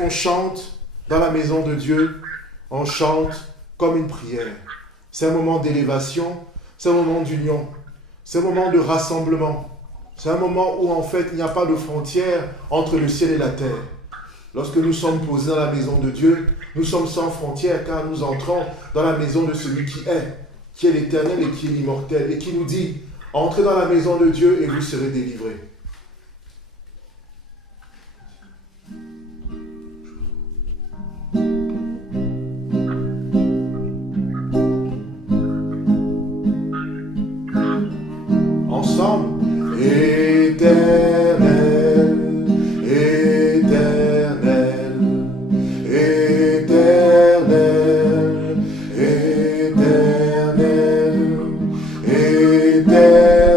On chante dans la maison de Dieu, on chante comme une prière. C'est un moment d'élévation, c'est un moment d'union, c'est un moment de rassemblement. C'est un moment où en fait il n'y a pas de frontière entre le ciel et la terre. Lorsque nous sommes posés dans la maison de Dieu, nous sommes sans frontières car nous entrons dans la maison de celui qui est l'éternel et qui est l'immortel et qui nous dit, entrez dans la maison de Dieu et vous serez délivrés. Ensemble, éternel, éternel, éternel, éternel, éternel, éternel, éternel,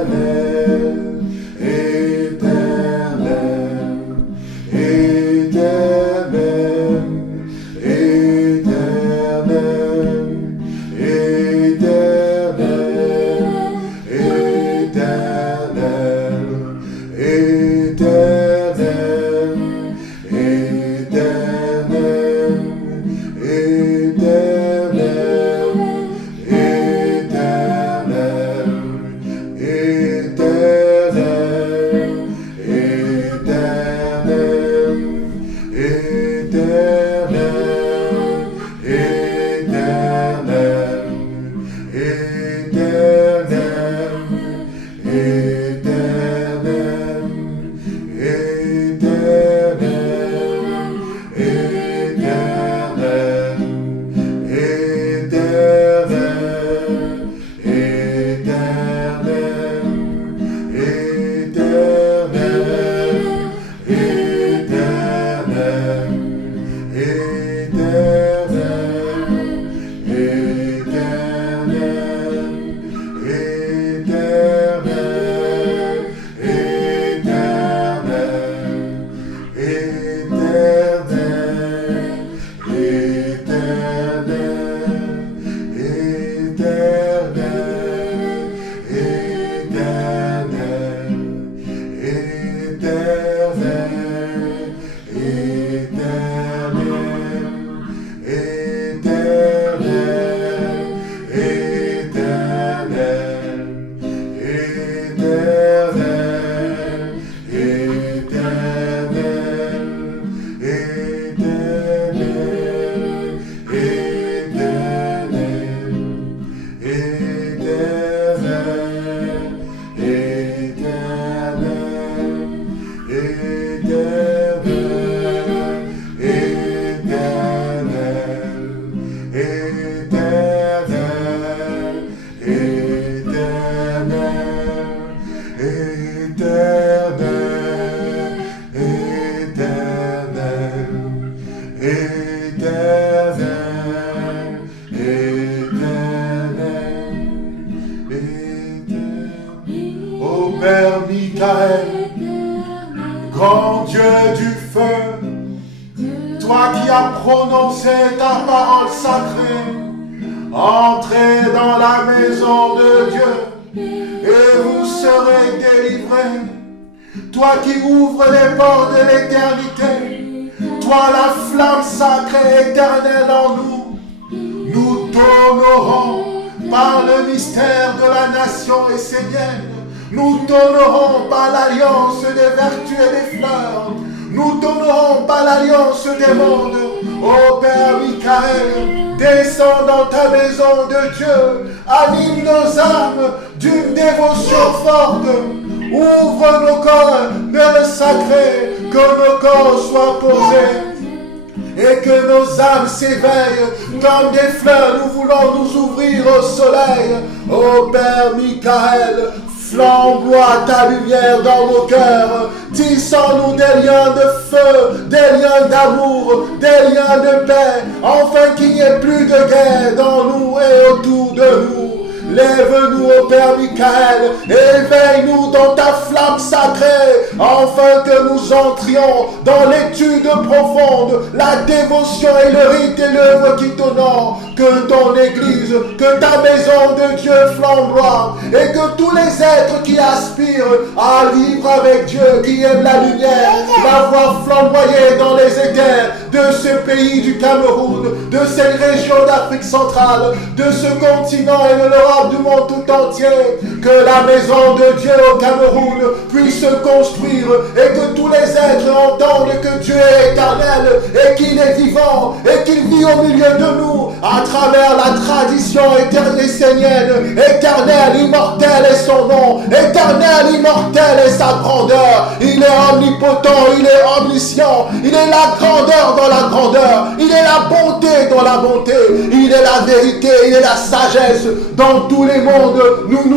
Père Michael, grand Dieu du feu, toi qui as prononcé ta parole sacrée, entrez dans la maison de Dieu et vous serez délivrés. Toi qui ouvres les portes de l'éternité, toi la flamme sacrée éternelle en nous, nous t'honorons par le mystère de la nation essénienne. Nous t'honorons par l'alliance des vertus et des fleurs. Nous t'honorons par l'alliance des mondes. Ô Père Michael, descends dans ta maison de Dieu. Anime nos âmes d'une dévotion forte. Ouvre nos corps vers le sacré, que nos corps soient posés. Et que nos âmes s'éveillent comme des fleurs. Nous voulons nous ouvrir au soleil. Ô Père Michael, flamboie ta lumière dans nos cœurs. Tissons-nous des liens de feu, des liens d'amour, des liens de paix, afin qu'il n'y ait plus de guerre dans nous et autour de nous. Lève-nous, ô Père Michael, éveille-nous dans ta flamme sacrée, afin que nous entrions dans l'étude profonde, la dévotion et le rite et l'œuvre qui t'honorent, que ton Église, que ta maison de Dieu flamboie, et que tous les êtres qui aspirent à vivre avec Dieu, qui aiment la lumière, la voient flamboyer dans les éthers de ce pays du Cameroun, de cette région d'Afrique centrale, de ce continent et de l'Europe, du monde tout entier, que la maison de Dieu au Cameroun puisse se construire et que tous les êtres entendent que Dieu est éternel et qu'il est vivant et qu'il vit au milieu de nous à travers la tradition essénienne. Éternel, immortel est son nom, éternel, immortel est sa grandeur. Il est omnipotent, il est omniscient, il est la grandeur dans la grandeur, il est la bonté dans la bonté, il est la vérité, il est la sagesse dans tous les mondes. Nous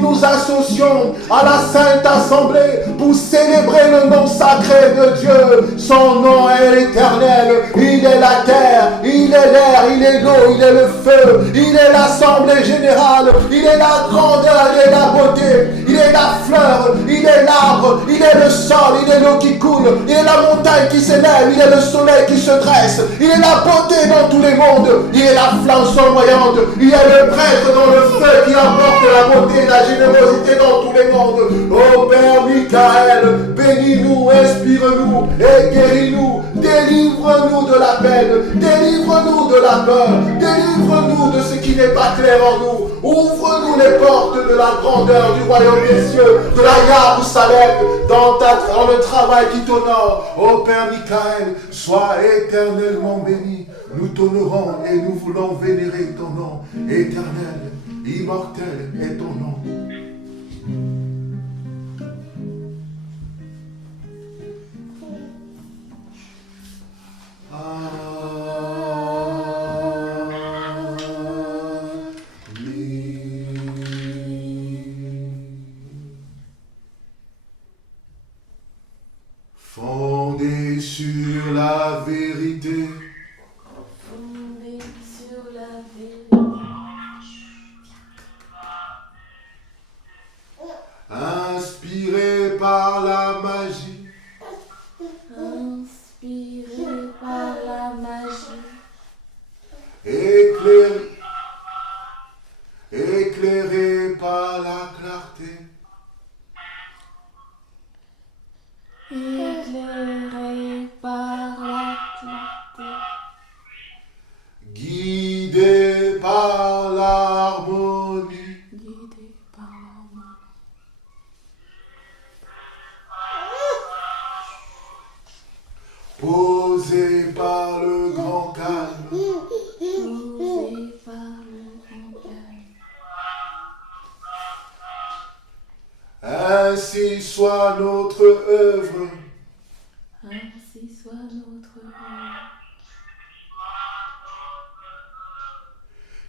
nous associons à la Sainte Assemblée pour célébrer le nom sacré de Dieu. Son nom est l'éternel, il est la terre, il est l'air, il est l'eau, il est le feu, il est l'assemblée générale, il est la grandeur, il est la beauté, il est la fleur, il est l'arbre, il est le sol, il est l'eau qui coule, il est la montagne qui s'élève, il est le soleil qui se dresse, il est la beauté dans tous les mondes, il est la flamme flamboyante, il est le prêtre dans le feu qui apporte la beauté et la générosité dans tous les mondes. Ô Père Michael, bénis-nous, inspire-nous et guéris-nous, délivre-nous de la peine, délivre-nous de la peur, délivre-nous de ce qui n'est pas clair en nous, ouvre-nous les portes de la grandeur du royaume des cieux, de la Jérusalem, dans le travail qui t'honore. Ô Père Michael, sois éternellement béni. Nous t'honorons et nous voulons vénérer ton nom. Éternel, immortel est ton nom. Fondé sur la vérité. Fondé sur la vérité. Inspiré par la magie. Inspiré par la magie. Éclairé par la clarté. Éclairé par la clarté. Guidé par l'harmonie. Guidé par l'harmonie. Posé par le grand calme. Posé par le grand calme. Ainsi soit notre œuvre. Ainsi soit notre œuvre.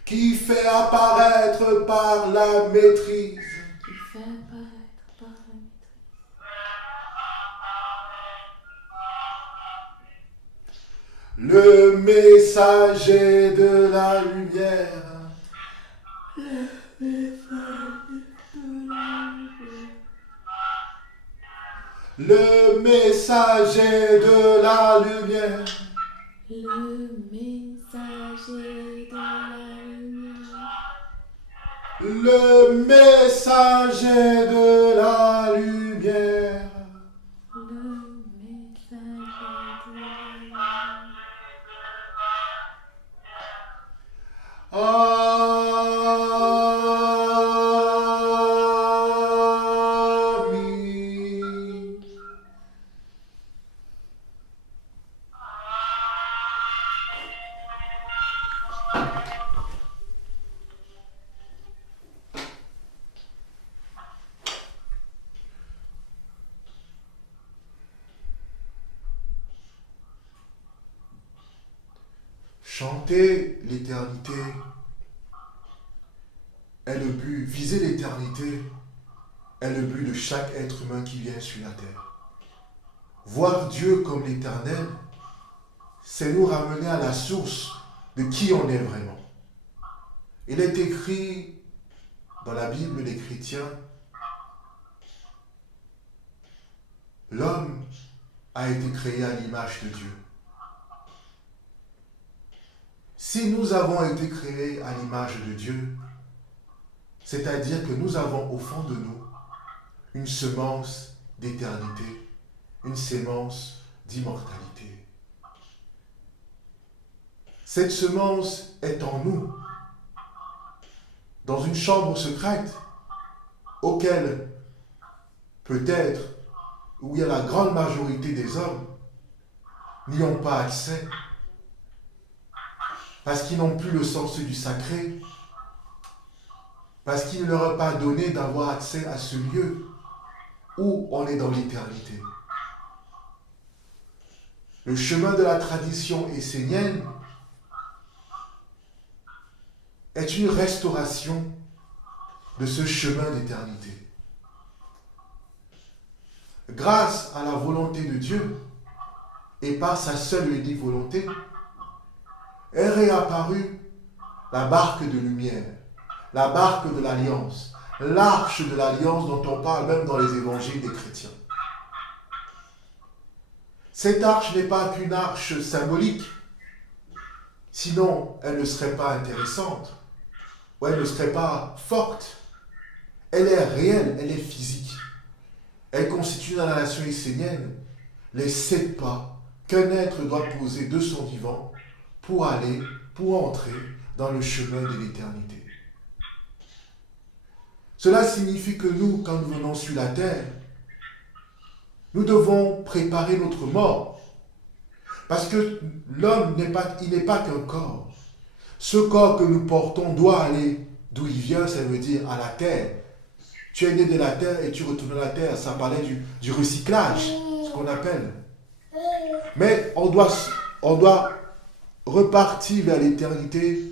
Qui fait apparaître par la maîtrise. Qui fait apparaître par la maîtrise. Le messager de la lumière. Le messager de la lumière. Le messager de la lumière. Le messager de la lumière. Le messager de la lumière. Amen. Chanter l'éternité est le but, viser l'éternité est le but de chaque être humain qui vient sur la terre. Voir Dieu comme l'éternel, c'est nous ramener à la source de qui on est vraiment. Il est écrit dans la Bible des chrétiens, a été créé à l'image de Dieu. Si nous avons été créés à l'image de Dieu, c'est-à-dire que nous avons au fond de nous une semence d'éternité, une semence d'immortalité. Cette semence est en nous, dans une chambre secrète, auquel peut-être, où il y a la grande majorité des hommes, n'y ont pas accès, parce qu'ils n'ont plus le sens du sacré, parce qu'il ne leur est pas donné d'avoir accès à ce lieu où on est dans l'éternité. Le chemin de la tradition essénienne est une restauration de ce chemin d'éternité. Grâce à la volonté de Dieu et par sa seule et unique volonté, est réapparue la barque de lumière, la barque de l'alliance, l'arche de l'alliance dont on parle même dans les évangiles des chrétiens. Cette arche n'est pas qu'une arche symbolique, sinon elle ne serait pas intéressante, ou elle ne serait pas forte. Elle est réelle, elle est physique. Elle constitue dans la nation essénienne les 7 pas qu'un être doit poser de son vivant pour entrer dans le chemin de l'éternité. Cela signifie que nous, quand nous venons sur la terre, nous devons préparer notre mort. Parce que l'homme n'est pas qu'un corps. Ce corps que nous portons doit aller d'où il vient, ça veut dire à la terre. Tu es né de la terre et tu retournes à la terre. Ça parlait du recyclage, ce qu'on appelle. Mais on doit repartir vers l'éternité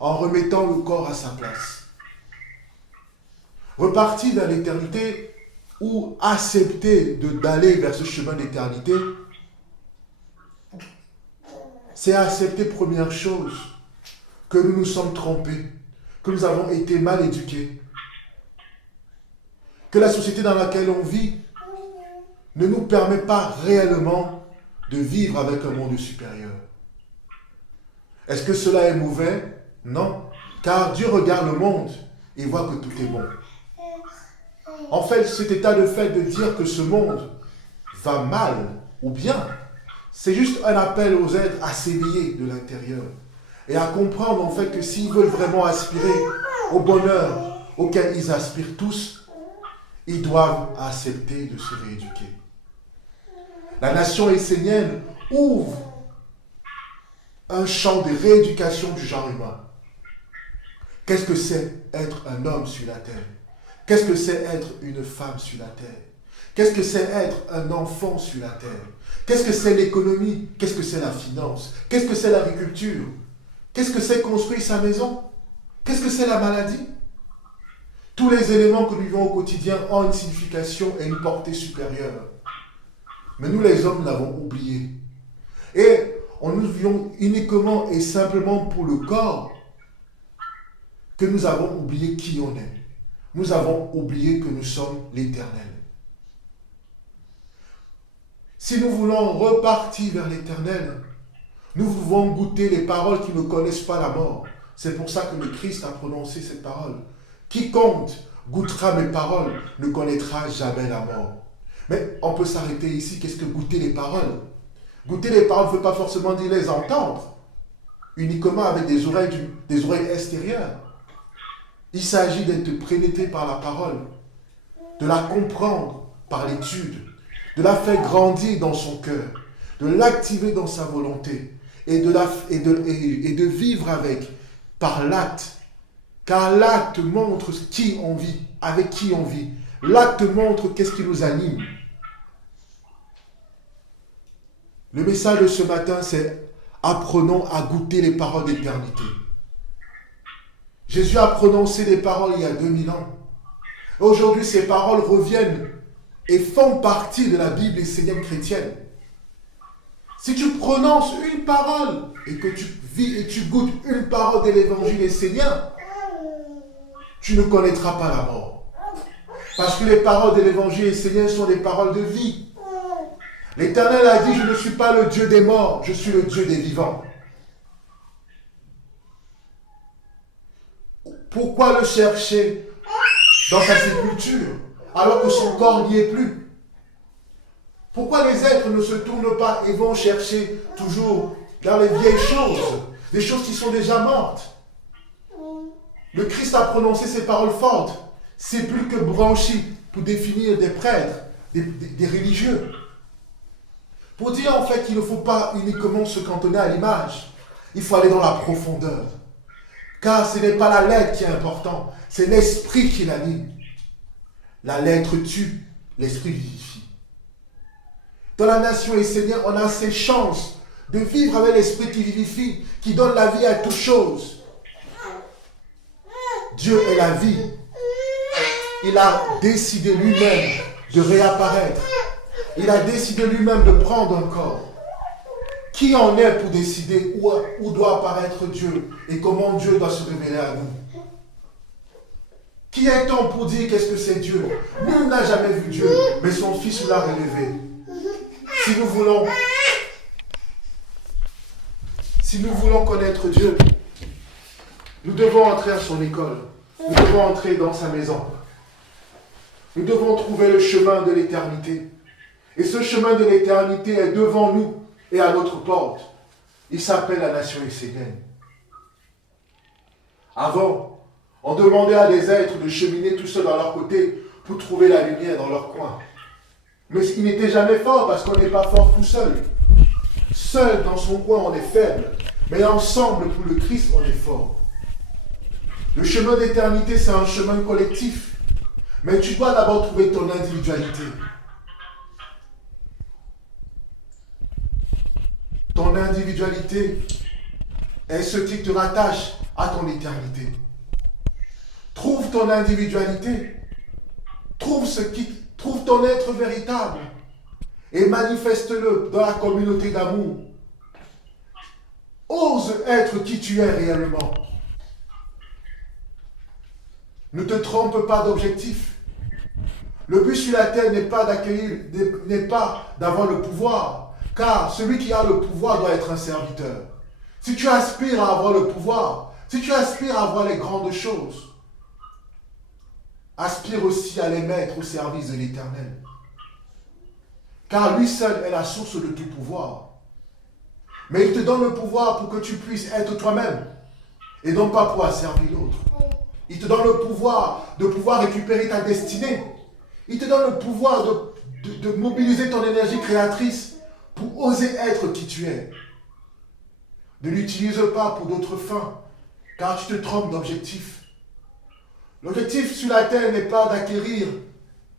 en remettant le corps à sa place. Repartir vers l'éternité ou accepter d'aller vers ce chemin d'éternité, c'est accepter, première chose, que nous nous sommes trompés, que nous avons été mal éduqués, que la société dans laquelle on vit ne nous permet pas réellement de vivre avec un monde supérieur. Est-ce que cela est mauvais? Non, car Dieu regarde le monde et voit que tout est bon. En fait, cet état de fait de dire que ce monde va mal ou bien, c'est juste un appel aux êtres à s'éveiller de l'intérieur et à comprendre en fait que s'ils veulent vraiment aspirer au bonheur auquel ils aspirent tous, ils doivent accepter de se rééduquer. La nation essénienne ouvre un champ de rééducation du genre humain. Qu'est-ce que c'est être un homme sur la terre? Qu'est-ce que c'est être une femme sur la terre? Qu'est-ce que c'est être un enfant sur la terre? Qu'est-ce que c'est l'économie? Qu'est-ce que c'est la finance? Qu'est-ce que c'est l'agriculture? Qu'est-ce que c'est construire sa maison? Qu'est-ce que c'est la maladie? Tous les éléments que nous vivons au quotidien ont une signification et une portée supérieure. Mais nous les hommes l'avons oublié. Et nous vivons uniquement et simplement pour le corps que nous avons oublié qui on est. Nous avons oublié que nous sommes l'Éternel. Si nous voulons repartir vers l'Éternel, nous devons goûter les paroles qui ne connaissent pas la mort. C'est pour ça que le Christ a prononcé cette parole. Quiconque goûtera mes paroles ne connaîtra jamais la mort. Mais on peut s'arrêter ici. Qu'est-ce que goûter les paroles? Goûter les paroles ne veut pas forcément dire les entendre, uniquement avec des oreilles extérieures. Il s'agit d'être pénétré par la parole, de la comprendre par l'étude, de la faire grandir dans son cœur, de l'activer dans sa volonté et de vivre par l'acte. Car l'acte montre qui on vit, avec qui on vit. L'acte montre qu'est-ce qui nous anime. Le message de ce matin, c'est apprenons à goûter les paroles d'éternité. Jésus a prononcé des paroles il y a 2000 ans. Aujourd'hui, ces paroles reviennent et font partie de la Bible essénienne chrétienne. Si tu prononces une parole et que tu vis et tu goûtes une parole de l'évangile essénien, tu ne connaîtras pas la mort. Parce que les paroles de l'évangile essénien sont des paroles de vie. L'Éternel a dit, je ne suis pas le Dieu des morts, je suis le Dieu des vivants. Pourquoi le chercher dans sa sépulture alors que son corps n'y est plus? Pourquoi les êtres ne se tournent pas et vont chercher toujours dans les vieilles choses, des choses qui sont déjà mortes? Le Christ a prononcé ces paroles fortes. C'est plus que branchi pour définir des prêtres, des religieux. Pour dire en fait qu'il ne faut pas uniquement se cantonner à l'image. Il faut aller dans la profondeur. Car ce n'est pas la lettre qui est important, c'est l'esprit qui l'anime. La lettre tue, l'esprit vivifie. Dans la nation essénienne, on a ces chances de vivre avec l'esprit qui vivifie, qui donne la vie à toute chose. Dieu est la vie. Il a décidé lui-même de réapparaître. Il a décidé lui-même de prendre un corps. Qui en est pour décider où doit apparaître Dieu et comment Dieu doit se révéler à nous? Qui est-on pour dire qu'est-ce que c'est Dieu? Nul n'a jamais vu Dieu, mais son Fils l'a révélé. Si nous voulons connaître Dieu, nous devons entrer à son école. Nous devons entrer dans sa maison. Nous devons trouver le chemin de l'éternité. Et ce chemin de l'éternité est devant nous et à notre porte. Il s'appelle la nation essénienne. Avant, on demandait à des êtres de cheminer tout seuls dans leur côté pour trouver la lumière dans leur coin. Mais il n'était jamais fort parce qu'on n'est pas fort tout seul. Seul dans son coin, on est faible. Mais ensemble, pour le Christ, on est fort. Le chemin d'éternité, c'est un chemin collectif. Mais tu dois d'abord trouver ton individualité. Ton individualité est ce qui te rattache à ton éternité. Trouve ton individualité. Trouve ton être véritable. Et manifeste-le dans la communauté d'amour. Ose être qui tu es réellement. Ne te trompe pas d'objectif. Le but sur la terre n'est pas d'avoir le pouvoir, car celui qui a le pouvoir doit être un serviteur. Si tu aspires à avoir le pouvoir, si tu aspires à avoir les grandes choses, aspire aussi à les mettre au service de l'Éternel. Car lui seul est la source de tout pouvoir. Mais il te donne le pouvoir pour que tu puisses être toi-même, et non pas pour asservir l'autre. Il te donne le pouvoir de pouvoir récupérer ta destinée. Il te donne le pouvoir de mobiliser ton énergie créatrice pour oser être qui tu es. Ne l'utilise pas pour d'autres fins, car tu te trompes d'objectif. L'objectif sur la terre n'est pas d'acquérir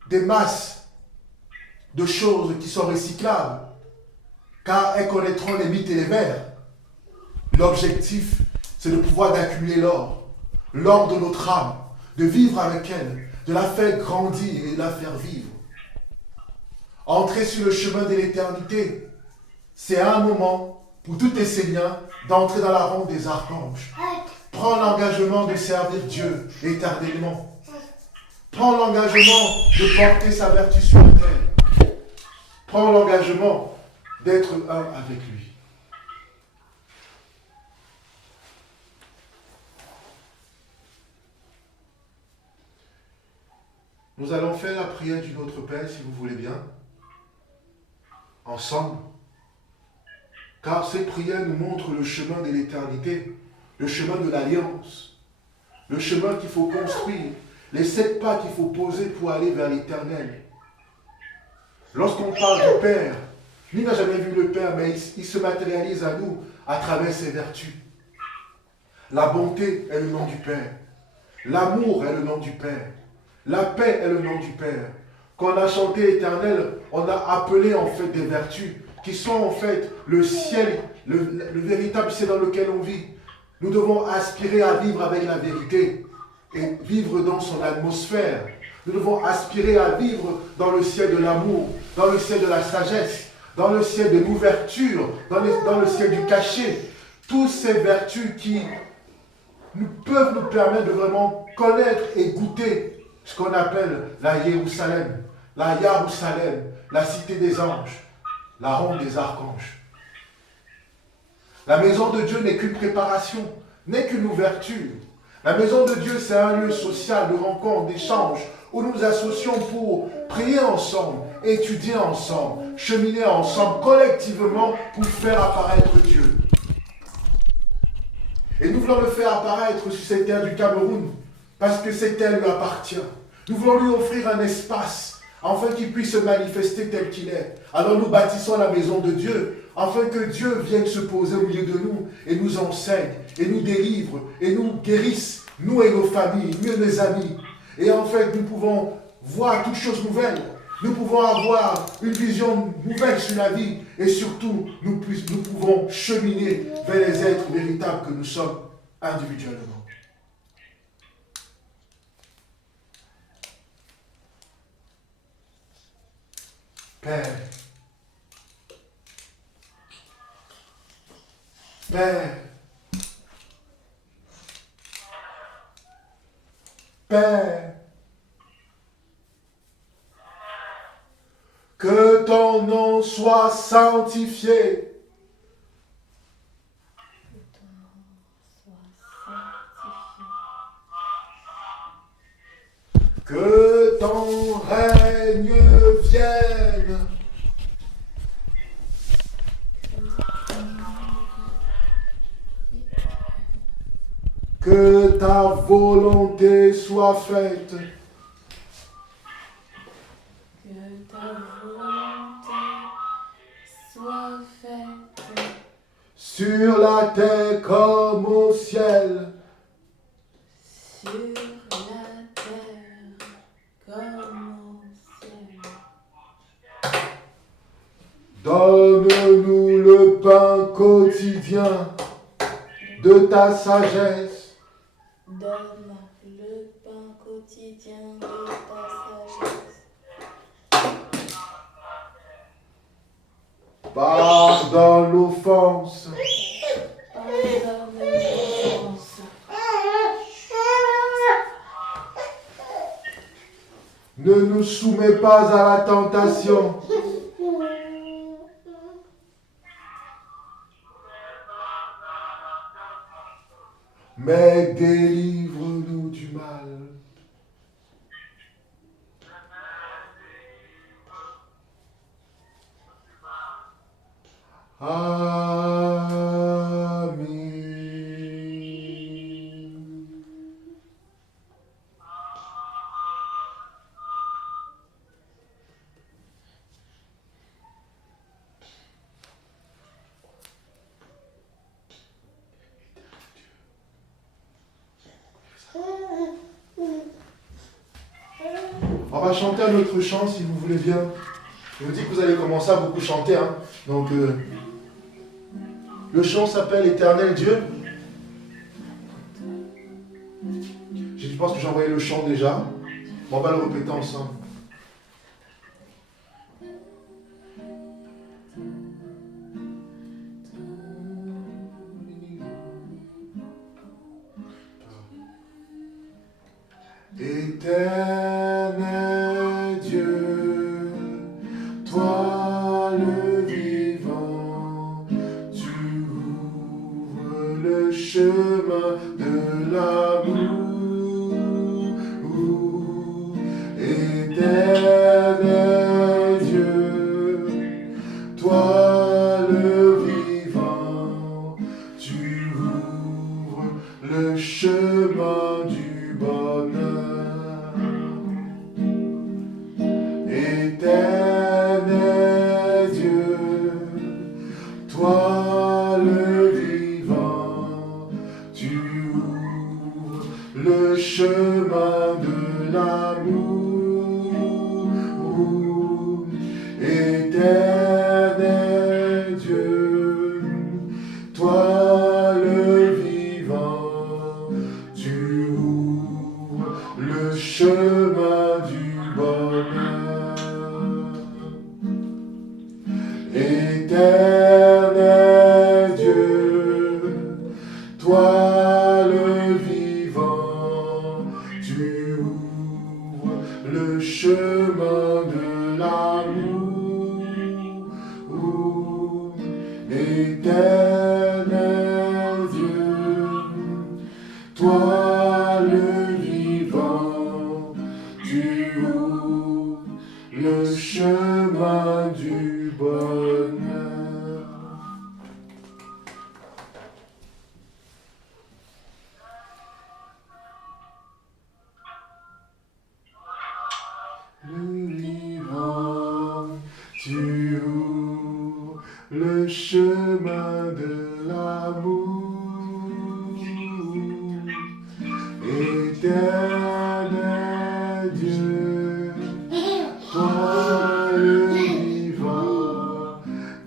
des masses de choses qui sont recyclables, car elles connaîtront les mythes et les vers. L'objectif, c'est de pouvoir d'accumuler l'or de notre âme, de vivre avec elle, de la faire grandir et de la faire vivre. Entrer sur le chemin de l'éternité, c'est un moment pour tout Essénien d'entrer dans la ronde des archanges. Prends l'engagement de servir Dieu éternellement. Prends l'engagement de porter sa vertu sur la terre. Prends l'engagement d'être un avec lui. Nous allons faire la prière du Notre Père, si vous voulez bien, ensemble. Car cette prière nous montre le chemin de l'éternité, le chemin de l'alliance, le chemin qu'il faut construire, les 7 pas qu'il faut poser pour aller vers l'éternel. Lorsqu'on parle du Père, lui n'a jamais vu le Père, mais il se matérialise à nous à travers ses vertus. La bonté est le nom du Père. L'amour est le nom du Père. La paix est le nom du Père. Quand on a chanté éternel, on a appelé en fait des vertus qui sont en fait le ciel, le véritable ciel dans lequel on vit. Nous devons aspirer à vivre avec la vérité et vivre dans son atmosphère. Nous devons aspirer à vivre dans le ciel de l'amour, dans le ciel de la sagesse, dans le ciel de l'ouverture, dans le ciel du cachet. Toutes ces vertus qui peuvent nous permettre de vraiment connaître et goûter ce qu'on appelle la Jérusalem, la Yarussalem, la cité des anges. la ronde des archanges. La maison de Dieu n'est qu'une préparation, n'est qu'une ouverture. La maison de Dieu, c'est un lieu social de rencontre, d'échange, où nous nous associons pour prier ensemble, étudier ensemble, cheminer ensemble, collectivement, pour faire apparaître Dieu. Et nous voulons le faire apparaître sur cette terre du Cameroun, parce que cette terre lui appartient. Nous voulons lui offrir un espace, afin qu'il puisse se manifester tel qu'il est. Alors nous bâtissons la maison de Dieu, afin que Dieu vienne se poser au milieu de nous, et nous enseigne, et nous délivre, et nous guérisse, nous et nos familles, nous et nos amis. Et en fait, nous pouvons voir toutes choses nouvelles. Nous pouvons avoir une vision nouvelle sur la vie. Et surtout, nous pouvons cheminer vers les êtres véritables que nous sommes individuellement. Père, Père, Père, que ton nom soit sanctifié. Que ton règne vienne. Que ta volonté soit faite. Que ta volonté soit faite Sur la terre comme au ciel. sur la terre comme au ciel. Donne-nous le pain quotidien de ta sagesse. Donne le pain quotidien de ta sagesse. Pardonne l'offense. Pardonne l'offense. Ne nous soumets pas à la tentation. Mais délivre-nous du mal. Amen. On va chanter un autre chant si vous voulez bien. Je vous dis que vous allez commencer à beaucoup chanter. Hein. Donc, le chant s'appelle Éternel Dieu. Je pense que j'ai envoyé le chant déjà. On va le répéter ensemble. Éternel Dieu, toi le vivant, tu ouvres le chemin de l'amour. Éternel Dieu, toi le vivant, tu ouvres le chemin du bonheur. Éternel Dieu, toi le vivant, tu ouvres le chemin de l'amour. Éternel Dieu, toi le vivant, tu ouvres le chemin du bonheur. Éternel Dieu, toi le vivant, tu ouvres le chemin de l'amour. Éternel Dieu, toi le vivant, tu ouvres le chemin du bonheur. Le vivant, tu ouvres le chemin de l'amour. Éternel Dieu, toi le vivant,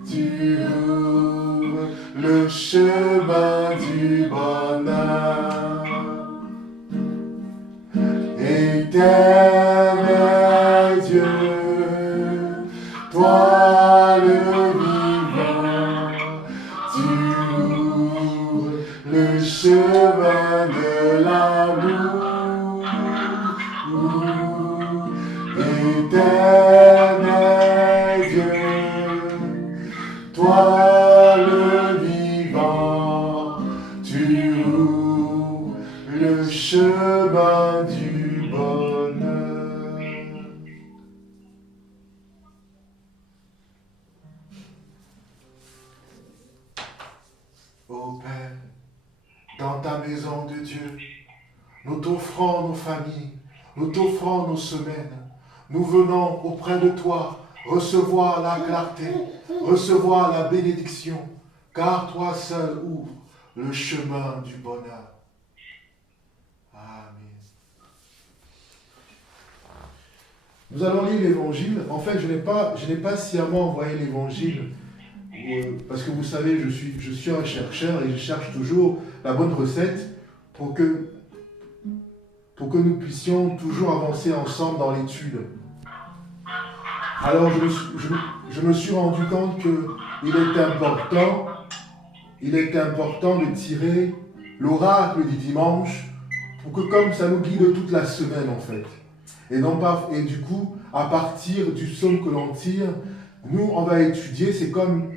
tu ouvres le chemin du bonheur. Éternel Dieu, toi le vivant, tu ouvres le chemin de l'amour. Éternel Dieu, toi le vivant, tu ouvres le chemin du bonheur. Ô Père, dans ta maison de Dieu, nous t'offrons nos familles, nous t'offrons nos semaines. Nous venons auprès de toi recevoir la clarté, recevoir la bénédiction, car toi seul ouvres le chemin du bonheur. Amen. Nous allons lire l'évangile. En fait, je n'ai pas sciemment envoyé l'évangile parce que vous savez, je suis un chercheur et je cherche toujours la bonne recette pour que nous puissions toujours avancer ensemble dans l'étude. Alors, je me suis rendu compte qu'il est important de tirer l'oracle du dimanche pour que comme ça nous guide toute la semaine en fait. Et du coup, à partir du psaume que l'on tire, nous on va étudier, c'est comme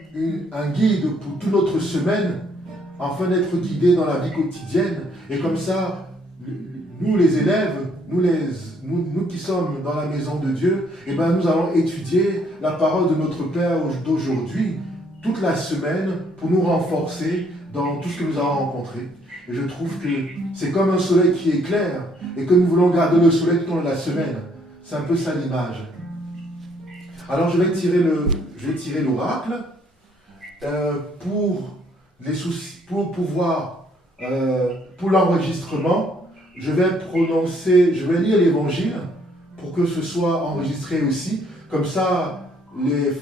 un guide pour toute notre semaine, afin d'être guidés dans la vie quotidienne. Et comme ça, nous les élèves, nous qui sommes dans la maison de Dieu, eh ben nous allons étudier la parole de notre Père d'aujourd'hui, toute la semaine, pour nous renforcer dans tout ce que nous allons rencontrer. Et je trouve que c'est comme un soleil qui éclaire, et que nous voulons garder le soleil tout au long de la semaine. C'est un peu ça l'image. Alors je vais tirer l'oracle pour l'enregistrement. Je vais lire l'évangile pour que ce soit enregistré aussi. Comme ça, les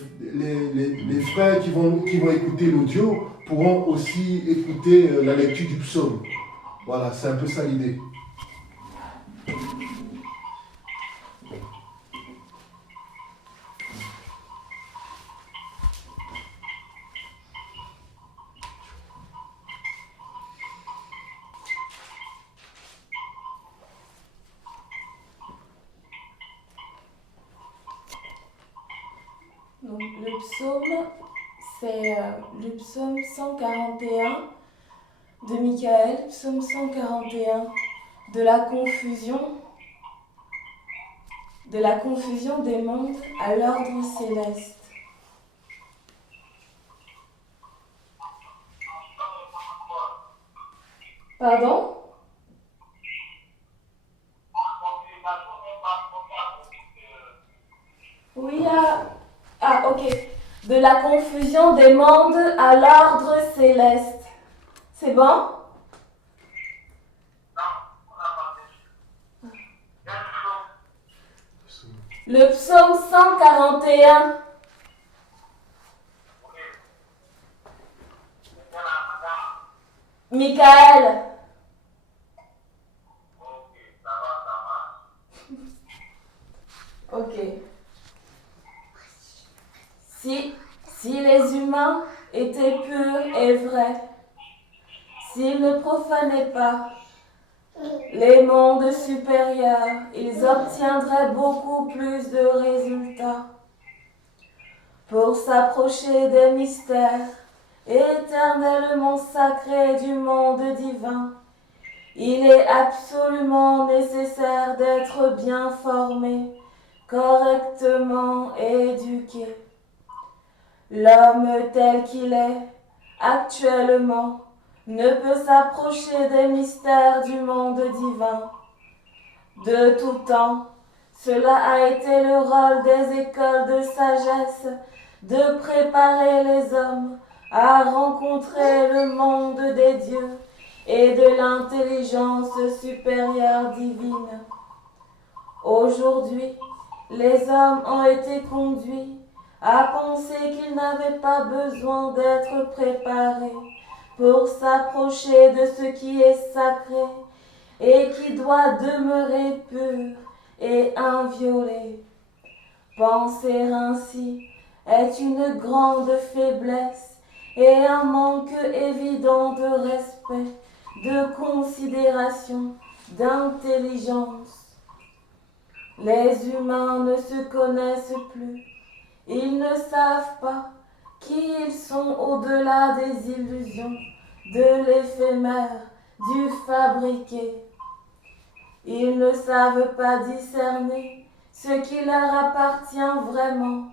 frères qui vont écouter l'audio pourront aussi écouter la lecture du psaume. Voilà, c'est un peu ça l'idée. Donc le psaume, c'est le psaume 141 de Michaël, psaume 141 de la confusion des mondes à l'ordre céleste. Pardon? Oui, ok. De la confusion des mondes à l'ordre céleste. C'est bon? Le psaume 141. Michael. Ok. Si les humains étaient purs et vrais, s'ils ne profanaient pas les mondes supérieurs, ils obtiendraient beaucoup plus de résultats. Pour s'approcher des mystères éternellement sacré du monde divin. Il est absolument nécessaire d'être bien formé, correctement éduqué. L'homme tel qu'il est, actuellement, ne peut s'approcher des mystères du monde divin. De tout temps, cela a été le rôle des écoles de sagesse de préparer les hommes à rencontrer le monde des dieux et de l'intelligence supérieure divine. Aujourd'hui, les hommes ont été conduits à penser qu'ils n'avaient pas besoin d'être préparés pour s'approcher de ce qui est sacré et qui doit demeurer pur et inviolé. Penser ainsi est une grande faiblesse et un manque évident de respect, de considération, d'intelligence. Les humains ne se connaissent plus. Ils ne savent pas qui ils sont au-delà des illusions, de l'éphémère, du fabriqué. Ils ne savent pas discerner ce qui leur appartient vraiment,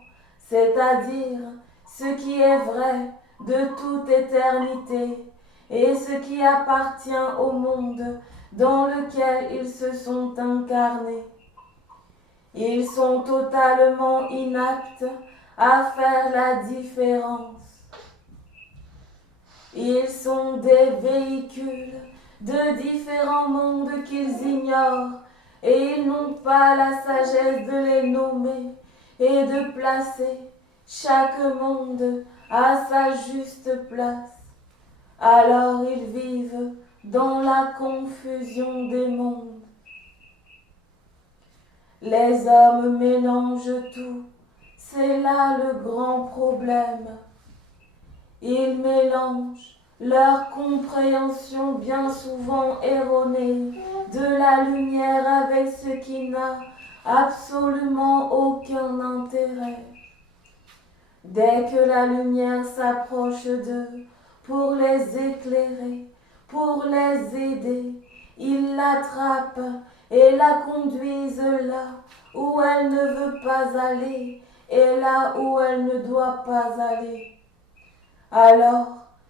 c'est-à-dire ce qui est vrai de toute éternité et ce qui appartient au monde dans lequel ils se sont incarnés. Ils sont totalement inaptes à faire la différence. Ils sont des véhicules de différents mondes qu'ils ignorent et ils n'ont pas la sagesse de les nommer et de placer chaque monde à sa juste place. Alors ils vivent dans la confusion des mondes. Les hommes mélangent tout, c'est là le grand problème. Ils mélangent leur compréhension bien souvent erronée de la lumière avec ce qui n'a absolument aucun intérêt. Dès que la lumière s'approche d'eux pour les éclairer, pour les aider, ils l'attrapent et la conduisent là où elle ne veut pas aller et là où elle ne doit pas aller. Alors,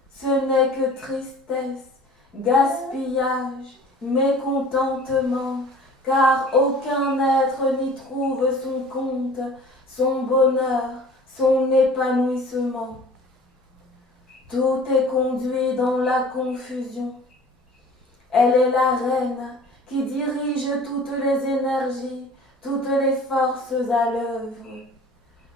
ce n'est que tristesse, gaspillage, mécontentement, car aucun être n'y trouve son compte, son bonheur, son épanouissement. Tout est conduit dans la confusion. Elle est la reine qui dirige toutes les énergies, toutes les forces à l'œuvre.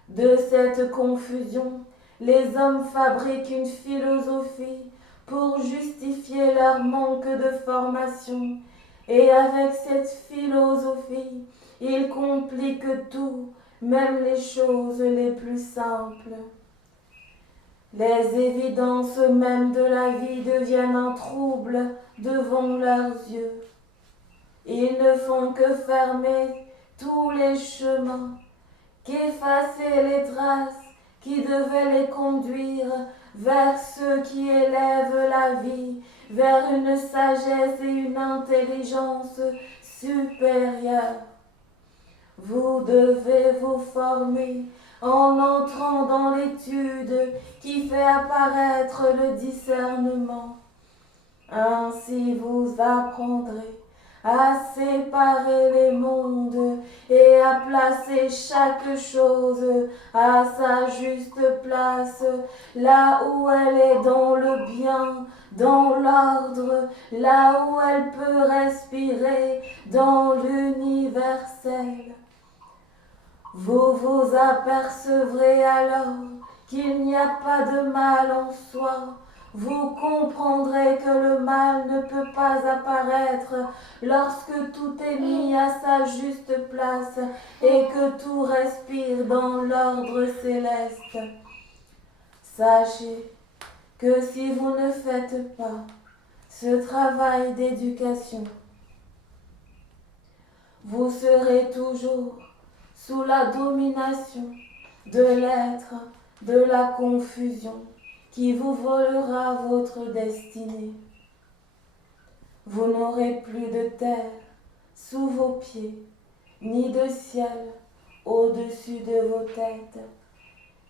De cette confusion, les hommes fabriquent une philosophie pour justifier leur manque de formation. Et avec cette philosophie, ils compliquent tout, même les choses les plus simples. Les évidences mêmes de la vie deviennent un trouble devant leurs yeux. Ils ne font que fermer tous les chemins, qu'effacer les traces qui devaient les conduire vers ceux qui élèvent la vie, vers une sagesse et une intelligence supérieures. Vous devez vous former en entrant dans l'étude qui fait apparaître le discernement. Ainsi vous apprendrez à séparer les mondes et à placer chaque chose à sa juste place, là où elle est dans le bien, dans l'ordre, là où elle peut respirer dans l'universel. Vous vous apercevrez alors qu'il n'y a pas de mal en soi. Vous comprendrez que le mal ne peut pas apparaître lorsque tout est mis à sa juste place et que tout respire dans l'ordre céleste. Sachez que si vous ne faites pas ce travail d'éducation, vous serez toujours sous la domination de l'être de la confusion qui vous volera votre destinée. Vous n'aurez plus de terre sous vos pieds, ni de ciel au-dessus de vos têtes,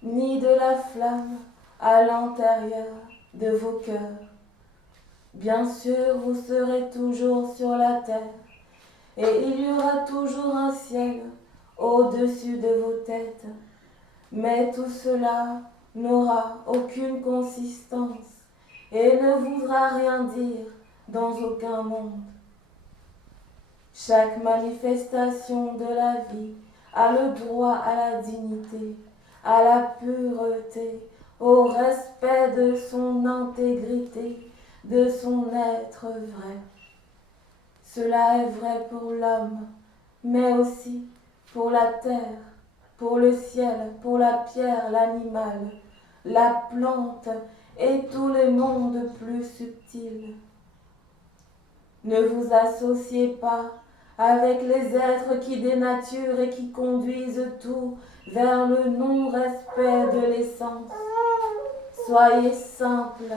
ni de la flamme à l'intérieur de vos cœurs. Bien sûr, vous serez toujours sur la terre, et il y aura toujours un ciel au-dessus de vos têtes. Mais tout cela n'aura aucune consistance et ne voudra rien dire dans aucun monde. Chaque manifestation de la vie a le droit à la dignité, à la pureté, au respect de son intégrité, de son être vrai. Cela est vrai pour l'homme, mais aussi pour la terre, pour le ciel, pour la pierre, l'animal, la plante et tous les mondes plus subtils. Ne vous associez pas avec les êtres qui dénaturent et qui conduisent tout vers le non-respect de l'essence. Soyez simple,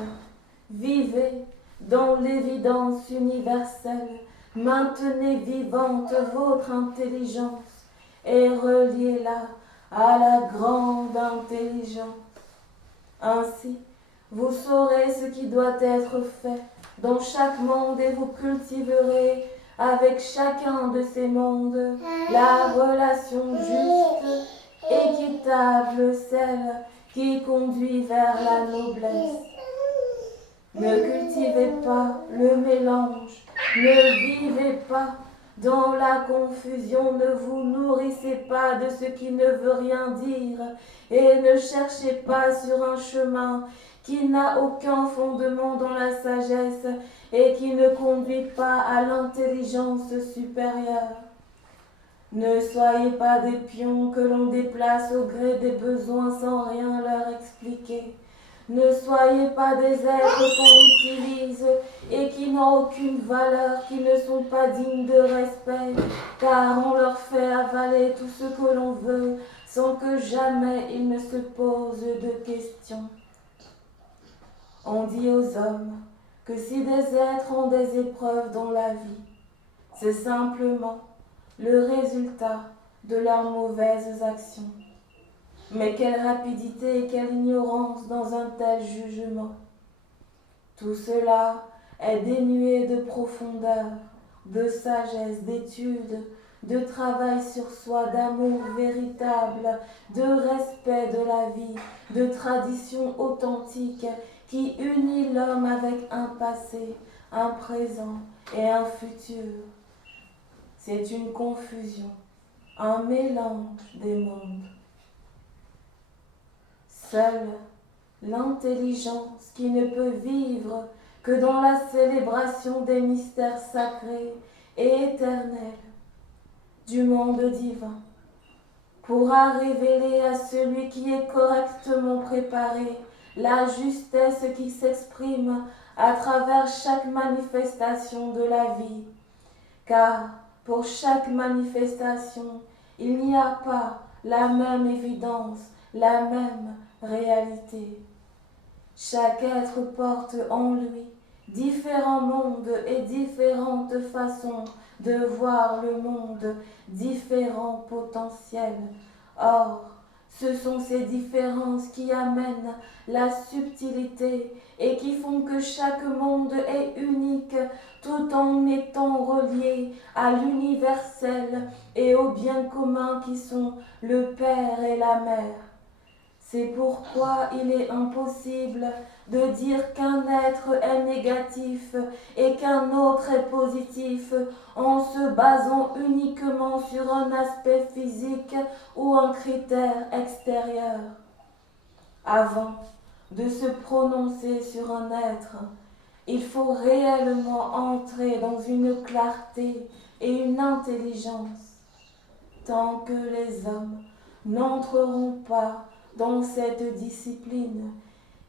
vivez dans l'évidence universelle, maintenez vivante votre intelligence et reliez-la à la grande intelligence. Ainsi, vous saurez ce qui doit être fait dans chaque monde et vous cultiverez avec chacun de ces mondes la relation juste, équitable, celle qui conduit vers la noblesse. Ne cultivez pas le mélange, ne vivez pas dans la confusion, ne vous nourrissez pas de ce qui ne veut rien dire et ne cherchez pas sur un chemin qui n'a aucun fondement dans la sagesse et qui ne conduit pas à l'intelligence supérieure. Ne soyez pas des pions que l'on déplace au gré des besoins sans rien leur expliquer. Ne soyez pas des êtres qu'on utilise et qui n'ont aucune valeur, qui ne sont pas dignes de respect, car on leur fait avaler tout ce que l'on veut sans que jamais ils ne se posent de questions. On dit aux hommes que si des êtres ont des épreuves dans la vie, c'est simplement le résultat de leurs mauvaises actions. Mais quelle rapidité et quelle ignorance dans un tel jugement. Tout cela est dénué de profondeur, de sagesse, d'étude, de travail sur soi, d'amour véritable, de respect de la vie, de tradition authentique qui unit l'homme avec un passé, un présent et un futur. C'est une confusion, un mélange des mondes. Seule l'intelligence qui ne peut vivre que dans la célébration des mystères sacrés et éternels du monde divin pourra révéler à celui qui est correctement préparé la justesse qui s'exprime à travers chaque manifestation de la vie, car pour chaque manifestation, il n'y a pas la même évidence, la même réalité. Chaque être porte en lui différents mondes et différentes façons de voir le monde, différents potentiels. Or, ce sont ces différences qui amènent la subtilité et qui font que chaque monde est unique tout en étant relié à l'universel et au bien commun qui sont le Père et la Mère. C'est pourquoi il est impossible de dire qu'un être est négatif et qu'un autre est positif en se basant uniquement sur un aspect physique ou un critère extérieur. Avant de se prononcer sur un être, il faut réellement entrer dans une clarté et une intelligence. Tant que les hommes n'entreront pas dans cette discipline,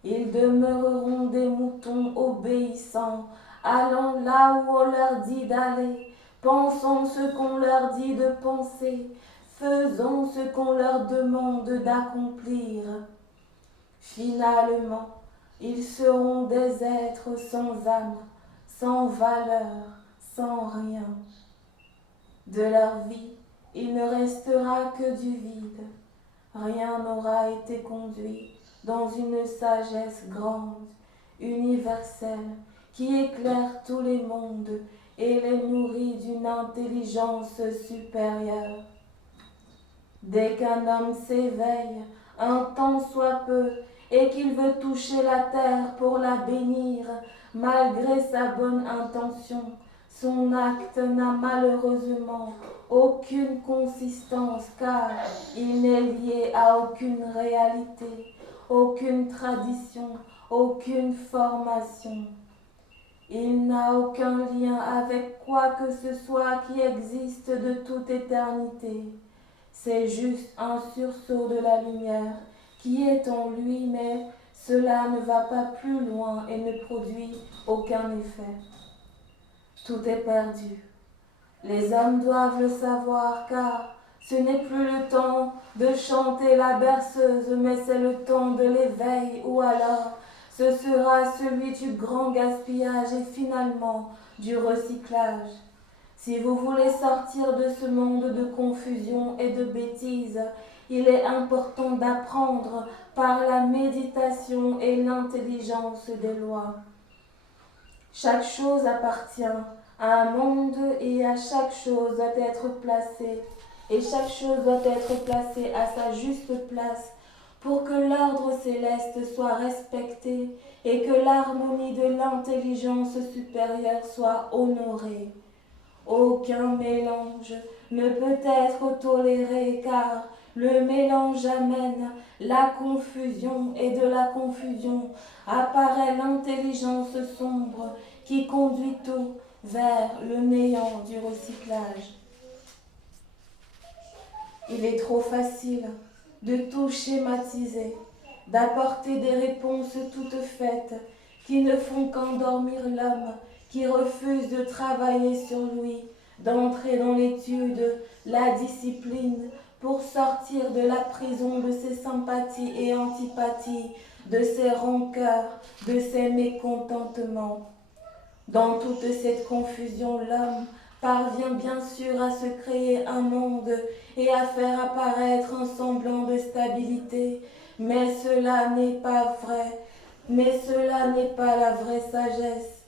ils demeureront des moutons obéissants, allant là où on leur dit d'aller, pensant ce qu'on leur dit de penser, faisant ce qu'on leur demande d'accomplir. Finalement, ils seront des êtres sans âme, sans valeur, sans rien. De leur vie, il ne restera que du vide. Rien n'aura été conduit dans une sagesse grande, universelle, qui éclaire tous les mondes et les nourrit d'une intelligence supérieure. Dès qu'un homme s'éveille, un tant soit peu, et qu'il veut toucher la terre pour la bénir, malgré sa bonne intention, son acte n'a malheureusement aucune consistance, car il n'est lié à aucune réalité, aucune tradition, aucune formation. Il n'a aucun lien avec quoi que ce soit qui existe de toute éternité. C'est juste un sursaut de la lumière qui est en lui, mais cela ne va pas plus loin et ne produit aucun effet. Tout est perdu. Les hommes doivent le savoir, car ce n'est plus le temps de chanter la berceuse, mais c'est le temps de l'éveil, ou alors ce sera celui du grand gaspillage et finalement du recyclage. Si vous voulez sortir de ce monde de confusion et de bêtises, il est important d'apprendre par la méditation et l'intelligence des lois. Chaque chose appartient à un monde et à chaque chose doit être placée, et chaque chose doit être placée à sa juste place pour que l'ordre céleste soit respecté et que l'harmonie de l'intelligence supérieure soit honorée. Aucun mélange ne peut être toléré, car le mélange amène la confusion, et de la confusion apparaît l'intelligence sombre qui conduit tout vers le néant du recyclage. Il est trop facile de tout schématiser, d'apporter des réponses toutes faites qui ne font qu'endormir l'homme, qui refuse de travailler sur lui, d'entrer dans l'étude, la discipline, pour sortir de la prison de ses sympathies et antipathies, de ses rancœurs, de ses mécontentements. Dans toute cette confusion, l'homme parvient bien sûr à se créer un monde et à faire apparaître un semblant de stabilité, mais cela n'est pas vrai, mais cela n'est pas la vraie sagesse.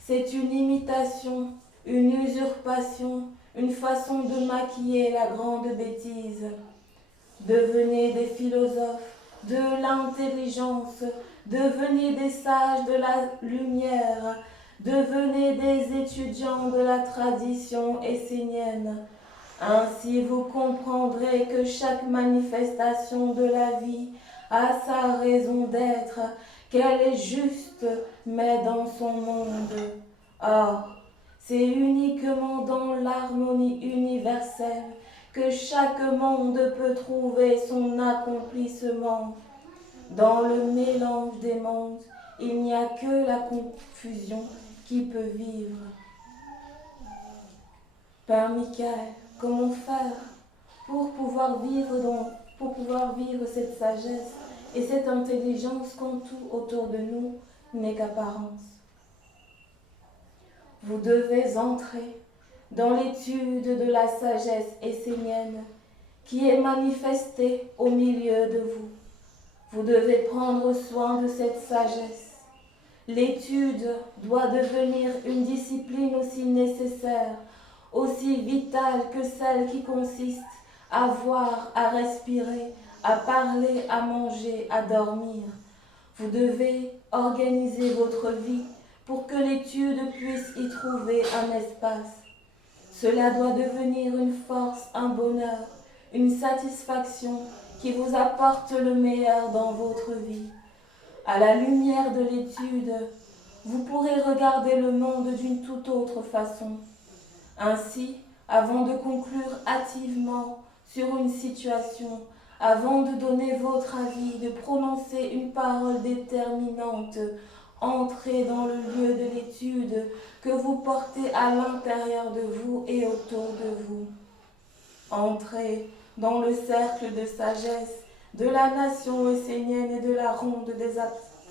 C'est une imitation, une usurpation, une façon de maquiller la grande bêtise. Devenez des philosophes de l'intelligence, devenez des sages de la lumière, devenez des étudiants de la tradition essénienne. Ainsi vous comprendrez que chaque manifestation de la vie a sa raison d'être, qu'elle est juste, mais dans son monde. Or, c'est uniquement dans l'harmonie universelle que chaque monde peut trouver son accomplissement. Dans le mélange des mondes, il n'y a que la confusion qui peut vivre. Père Michael, comment faire pour pouvoir vivre cette sagesse et cette intelligence quand tout autour de nous n'est qu'apparence? Vous devez entrer dans l'étude de la sagesse essénienne qui est manifestée au milieu de vous. Vous devez prendre soin de cette sagesse. L'étude doit devenir une discipline aussi nécessaire, aussi vitale que celle qui consiste à voir, à respirer, à parler, à manger, à dormir. Vous devez organiser votre vie pour que l'étude puisse y trouver un espace. Cela doit devenir une force, un bonheur, une satisfaction qui vous apporte le meilleur dans votre vie. À la lumière de l'étude, vous pourrez regarder le monde d'une toute autre façon. Ainsi, avant de conclure hâtivement sur une situation, avant de donner votre avis, de prononcer une parole déterminante, entrez dans le lieu de l'étude que vous portez à l'intérieur de vous et autour de vous. Entrez dans le cercle de sagesse de la nation essénienne et de la ronde des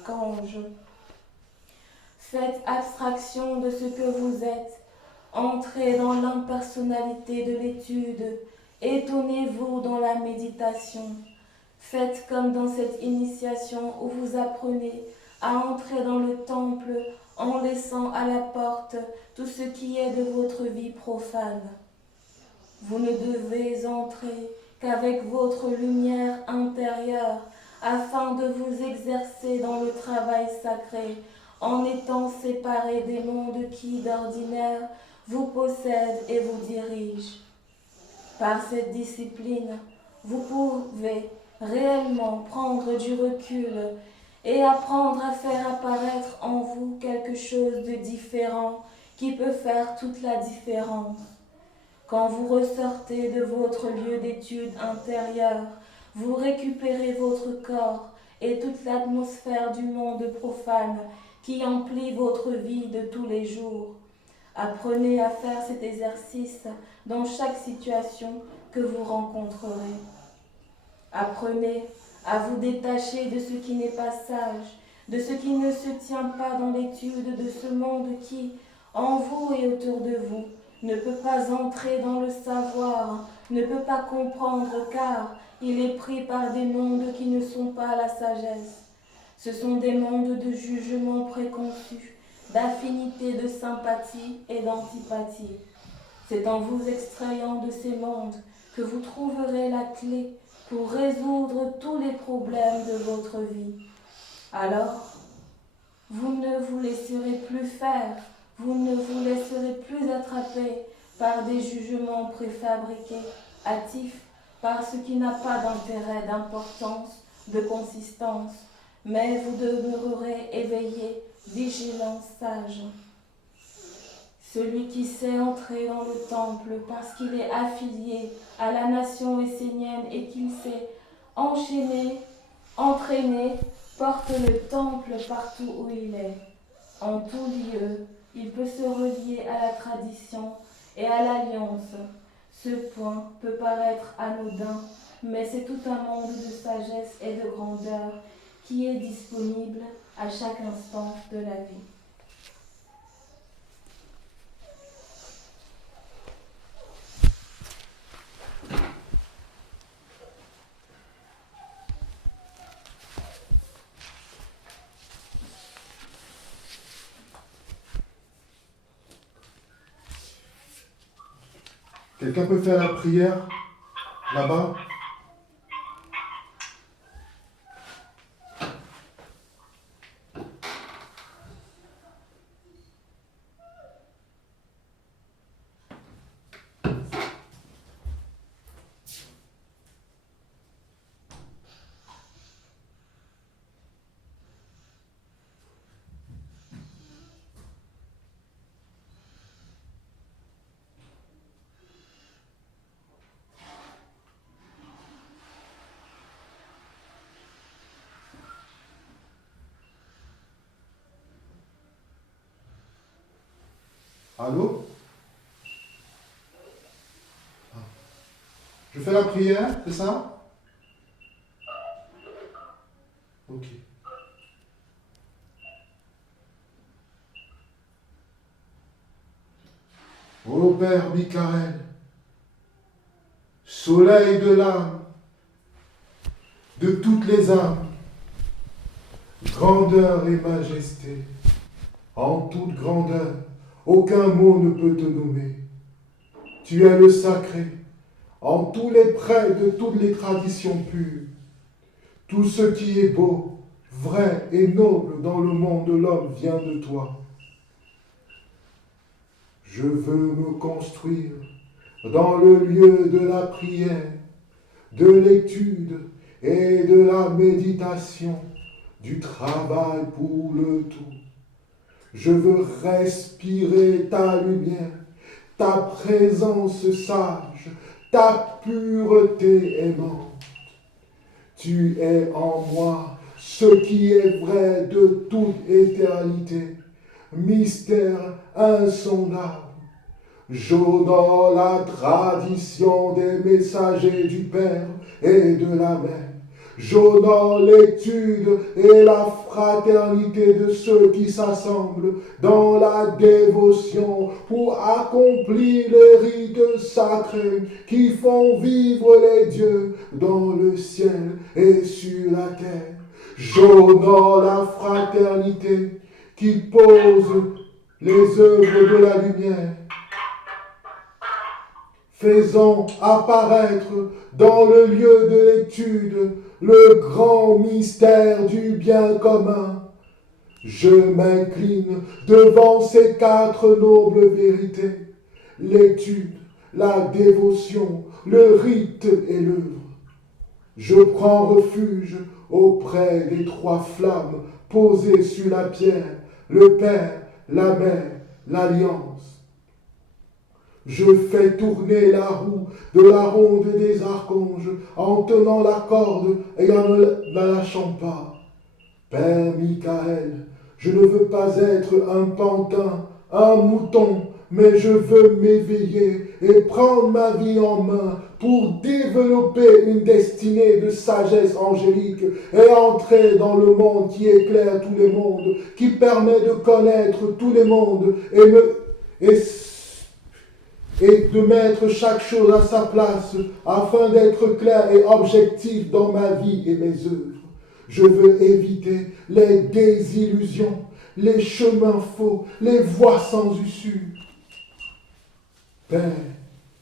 archange. Faites abstraction de ce que vous êtes. Entrez dans l'impersonnalité de l'étude. Étonnez-vous dans la méditation. Faites comme dans cette initiation où vous apprenez à entrer dans le temple en laissant à la porte tout ce qui est de votre vie profane. Vous ne devez entrer qu'avec votre lumière intérieure afin de vous exercer dans le travail sacré en étant séparé des mondes qui, d'ordinaire, vous possèdent et vous dirigent. Par cette discipline, vous pouvez réellement prendre du recul et apprendre à faire apparaître en vous quelque chose de différent qui peut faire toute la différence. Quand vous ressortez de votre lieu d'étude intérieur, vous récupérez votre corps et toute l'atmosphère du monde profane qui emplit votre vie de tous les jours. Apprenez à faire cet exercice dans chaque situation que vous rencontrerez. Apprenez à vous détacher de ce qui n'est pas sage, de ce qui ne se tient pas dans l'étude de ce monde qui, en vous et autour de vous, ne peut pas entrer dans le savoir, ne peut pas comprendre car il est pris par des mondes qui ne sont pas la sagesse. Ce sont des mondes de jugement préconçus, d'affinité, de sympathie et d'antipathie. C'est en vous extrayant de ces mondes que vous trouverez la clé pour résoudre tous les problèmes de votre vie. Alors, vous ne vous laisserez plus faire, vous ne vous laisserez plus attraper par des jugements préfabriqués, hâtifs, par ce qui n'a pas d'intérêt, d'importance, de consistance, mais vous demeurerez éveillé, vigilant, sage. Celui qui sait entrer dans le temple parce qu'il est affilié à la nation essénienne et qu'il s'est entraîné, porte le temple partout où il est. En tout lieu, il peut se relier à la tradition et à l'alliance. Ce point peut paraître anodin, mais c'est tout un monde de sagesse et de grandeur qui est disponible à chaque instant de la vie. Quelqu'un peut faire la prière là-bas? Allô? Ah. Je fais la prière, c'est ça? Ok. Ô Père Michael, soleil de l'âme, de toutes les âmes, grandeur et majesté, en toute grandeur, aucun mot ne peut te nommer. Tu es le sacré, en tous les traits de toutes les traditions pures. Tout ce qui est beau, vrai et noble dans le monde de l'homme vient de toi. Je veux me construire dans le lieu de la prière, de l'étude et de la méditation, du travail pour le tout. Je veux respirer ta lumière, ta présence sage, ta pureté aimante. Tu es en moi ce qui est vrai de toute éternité, mystère insondable. J'honore la tradition des messagers du Père et de la Mère. J'honore l'étude et la fraternité de ceux qui s'assemblent dans la dévotion pour accomplir les rites sacrés qui font vivre les dieux dans le ciel et sur la terre. J'honore la fraternité qui pose les œuvres de la lumière, faisant apparaître dans le lieu de l'étude le grand mystère du bien commun. Je m'incline devant ces 4 nobles vérités, l'étude, la dévotion, le rite et l'œuvre. Je prends refuge auprès des 3 flammes posées sur la pierre, le Père, la Mère, l'Alliance. Je fais tourner la roue de la ronde des archanges en tenant la corde et en ne la lâchant pas. Père Michael, je ne veux pas être un pantin, un mouton, mais je veux m'éveiller et prendre ma vie en main pour développer une destinée de sagesse angélique et entrer dans le monde qui éclaire tous les mondes, qui permet de connaître tous les mondes et de mettre chaque chose à sa place afin d'être clair et objectif dans ma vie et mes œuvres. Je veux éviter les désillusions, les chemins faux, les voies sans issue. Père,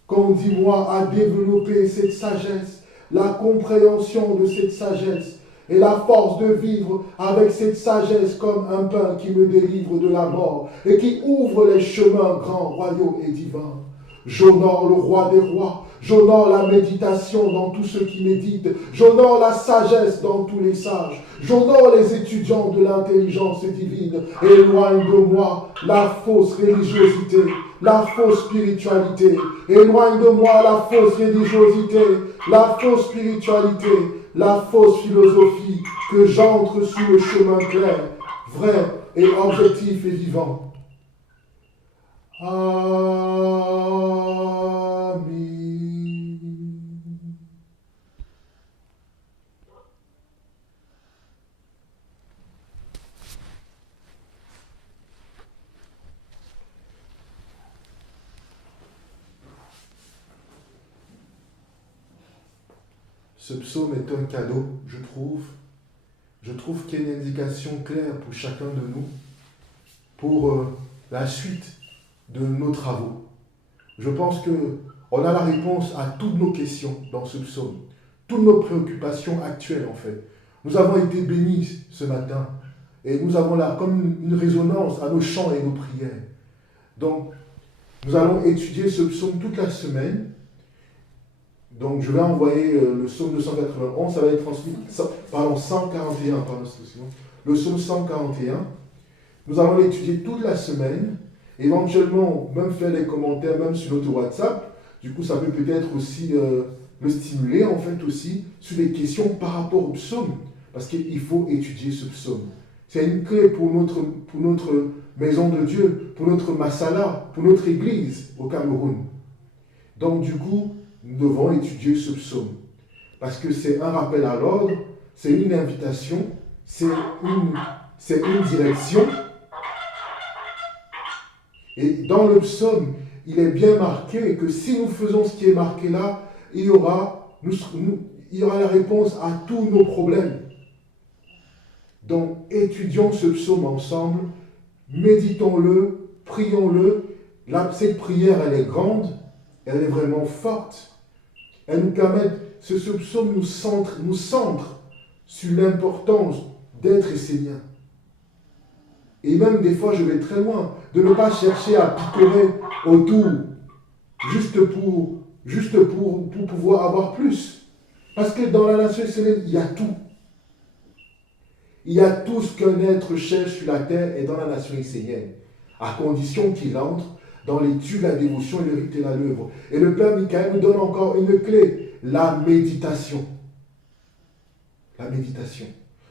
conduis-moi à développer cette sagesse, la compréhension de cette sagesse et la force de vivre avec cette sagesse comme un pain qui me délivre de la mort et qui ouvre les chemins grands, royaux et divins. J'honore le roi des rois, j'honore la méditation dans tous ceux qui méditent, j'honore la sagesse dans tous les sages, j'honore les étudiants de l'intelligence divine. Éloigne de moi la fausse religiosité, la fausse spiritualité. Éloigne de moi la fausse religiosité, la fausse spiritualité, la fausse philosophie, que j'entre sur le chemin clair, vrai et objectif et vivant. Ce psaume est un cadeau, je trouve. Je trouve qu'il y a une indication claire pour chacun de nous pour la suite de nos travaux. Je pense qu'on a la réponse à toutes nos questions dans ce psaume, toutes nos préoccupations actuelles en fait. Nous avons été bénis ce matin et nous avons là comme une résonance à nos chants et nos prières. Donc, nous allons étudier ce psaume toute la semaine. Donc, je vais envoyer le psaume 291, ça va être transmis, 141, le psaume 141. Nous allons l'étudier toute la semaine, éventuellement même faire des commentaires, même sur notre WhatsApp. Du coup, ça peut peut-être aussi me stimuler, en fait, aussi, sur des questions par rapport au psaume, parce qu'il faut étudier ce psaume. C'est une clé pour notre maison de Dieu, pour notre masala, pour notre église au Cameroun. Donc, du coup, nous devons étudier ce psaume. Parce que c'est un rappel à l'ordre, c'est une invitation, c'est une direction. Et dans le psaume, il est bien marqué que si nous faisons ce qui est marqué là, il y aura la réponse à tous nos problèmes. Donc, étudions ce psaume ensemble, méditons-le, prions-le. Cette prière, elle est grande, elle est vraiment forte. Elle nous permet, ce psaume nous centre sur l'importance d'être Seigneur. Et même des fois, je vais très loin, de ne pas chercher à picorer autour, juste pour pouvoir avoir plus. Parce que dans la nation israélienne, il y a tout. Il y a tout ce qu'un être cherche sur la terre et dans la nation israélienne, à condition qu'il entre dans l'étude, la dévotion et le rite et l'œuvre. Et le Père Michael nous donne encore une clé, la méditation. La méditation.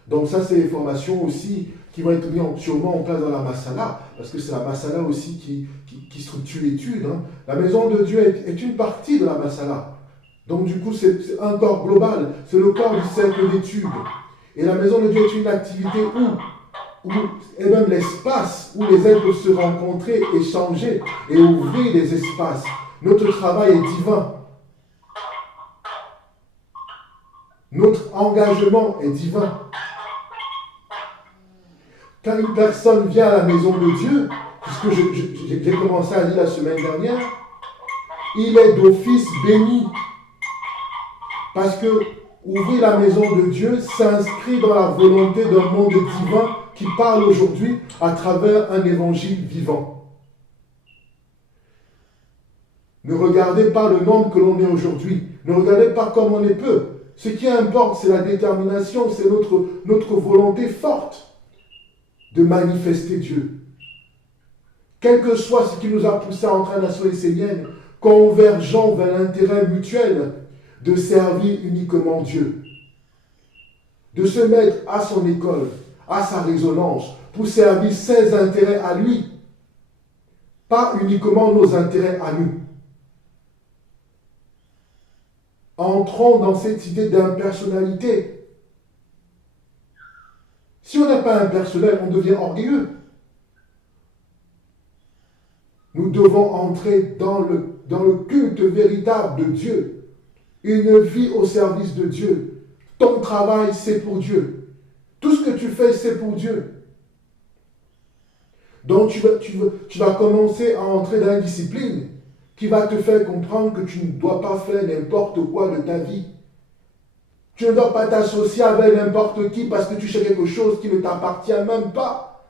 Donc ça, c'est les formations aussi qui vont être mises sûrement en place dans la Masala, parce que c'est la Masala aussi qui structure l'étude. Hein. La maison de Dieu est une partie de la Masala. Donc du coup, c'est un corps global. C'est le corps du cercle d'études. Et la maison de Dieu est une activité où et même l'espace où les êtres peuvent se rencontrer, échanger et ouvrir des espaces. Notre travail est divin. Notre engagement est divin. Quand une personne vient à la maison de Dieu, puisque j'ai commencé à dire la semaine dernière, il est d'office béni. Parce que ouvrir la maison de Dieu s'inscrit dans la volonté d'un monde divin qui parle aujourd'hui à travers un évangile vivant. Ne regardez pas le nombre que l'on est aujourd'hui. Ne regardez pas comme on est peu. Ce qui importe, c'est la détermination, c'est notre volonté forte de manifester Dieu. Quel que soit ce qui nous a poussé à entrer en nation essénienne, convergeant vers l'intérêt mutuel de servir uniquement Dieu. De se mettre à son école, à sa résonance, pour servir ses intérêts à lui, pas uniquement nos intérêts à nous. Entrons dans cette idée d'impersonnalité. Si on n'est pas impersonnel, on devient orgueilleux. Nous devons entrer dans le culte véritable de Dieu. Une vie au service de Dieu. Ton travail, c'est pour Dieu. Tout ce que tu fais, c'est pour Dieu. Donc tu vas commencer à entrer dans une discipline qui va te faire comprendre que tu ne dois pas faire n'importe quoi de ta vie. Tu ne dois pas t'associer avec n'importe qui parce que tu cherches quelque chose qui ne t'appartient même pas.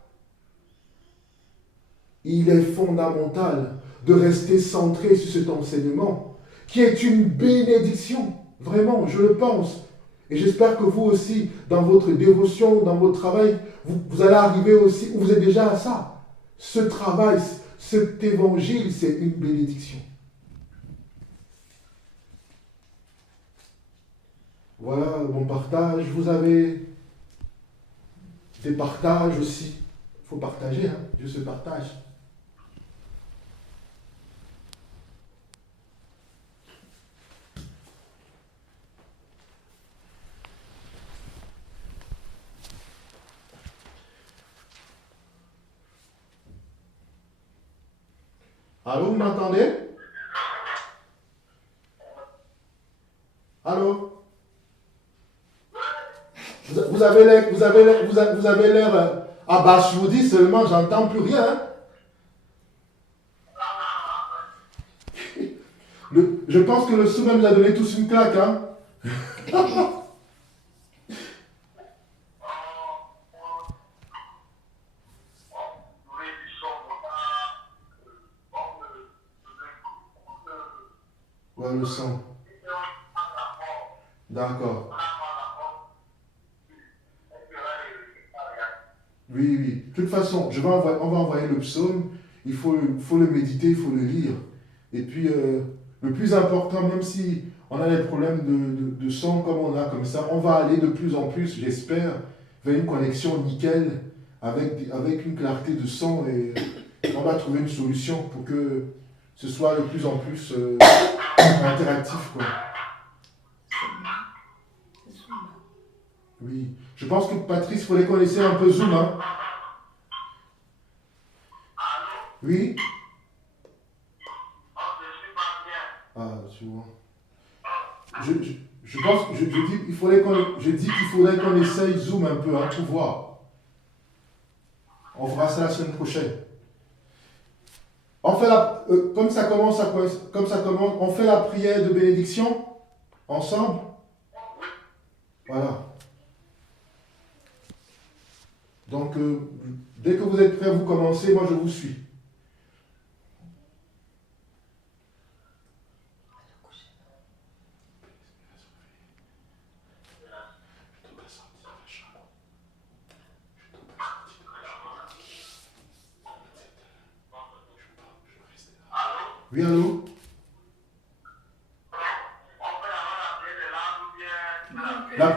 Il est fondamental de rester centré sur cet enseignement qui est une bénédiction. Vraiment, je le pense. Et j'espère que vous aussi, dans votre dévotion, dans votre travail, vous allez arriver aussi, ou vous êtes déjà à ça. Ce travail, cet évangile, c'est une bénédiction. Voilà mon partage. Vous avez des partages aussi. Il faut partager, hein. Dieu se partage. Allô, vous m'entendez? Allô? Vous avez l'air abasourdi seulement, j'entends plus rien. Hein? Je pense que le sous même nous a donné tous une claque. Hein? Ouais, le son. D'accord. Oui, oui. De toute façon, on va envoyer le psaume. Il faut le méditer, il faut le lire. Et puis, le plus important, même si on a des problèmes de son comme on a comme ça, on va aller de plus en plus, j'espère, vers une connexion nickel avec une clarté de son et on va trouver une solution pour que ce soit de plus en plus interactif, quoi. Oui. Je pense que Patrice, il faut les connaître un peu Zoom, hein. Oui. Ah, tu vois. Je pense que je dis qu'il faudrait qu'on essaye Zoom un peu, hein, pour voir. On fera ça la semaine prochaine. On fait comme ça commence, on fait la prière de bénédiction ensemble. Voilà. Donc, dès que vous êtes prêts, vous commencez, moi je vous suis. Oui, allô? La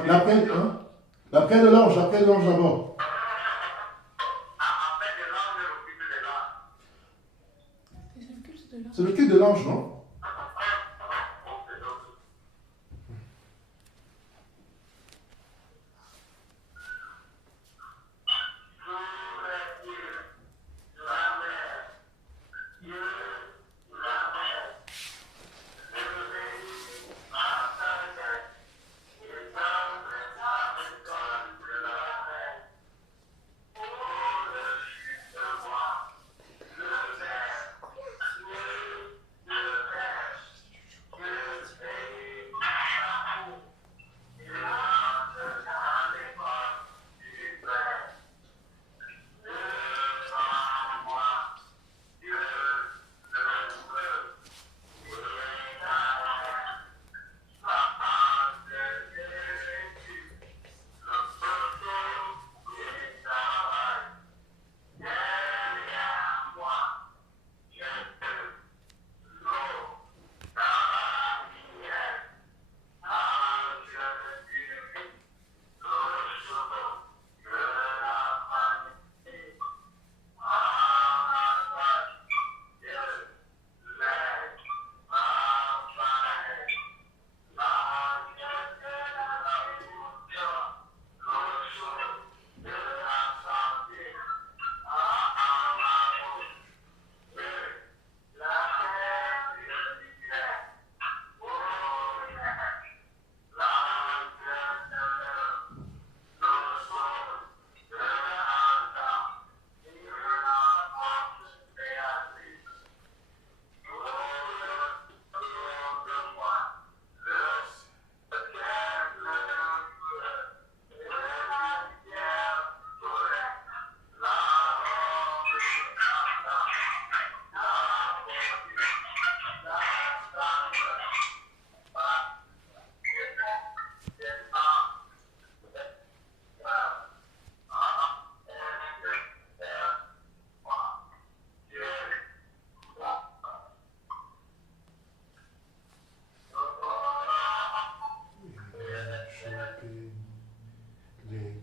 prière de l'ange d'abord. C'est le culte de l'ange, non?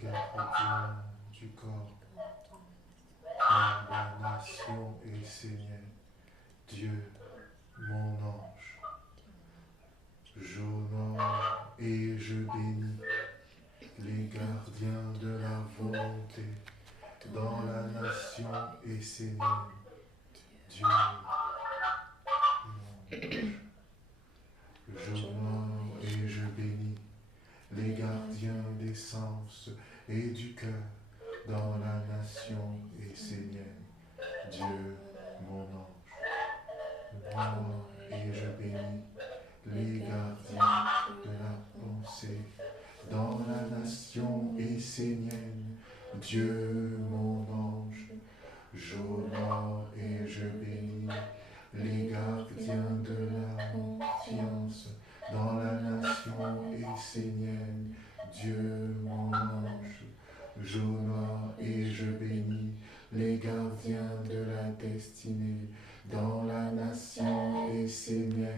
gardien du corps, dans la nation et Seigneur, Dieu, mon ange, j'honore et je bénis les gardiens de la volonté, dans la nation et Seigneur, Dieu, mon ange. J'honore et je bénis les gardiens des sens et du cœur dans la nation et Seigneur, Dieu, mon ange. J'honore et je bénis les gardiens de la pensée dans la nation et Seigneur, Dieu, mon ange. J'honore et je bénis les gardiens de la confiance dans la nation et Seigneur, Dieu, mon ange. J'honore et je bénis les gardiens de la destinée dans la nation et Seigneur,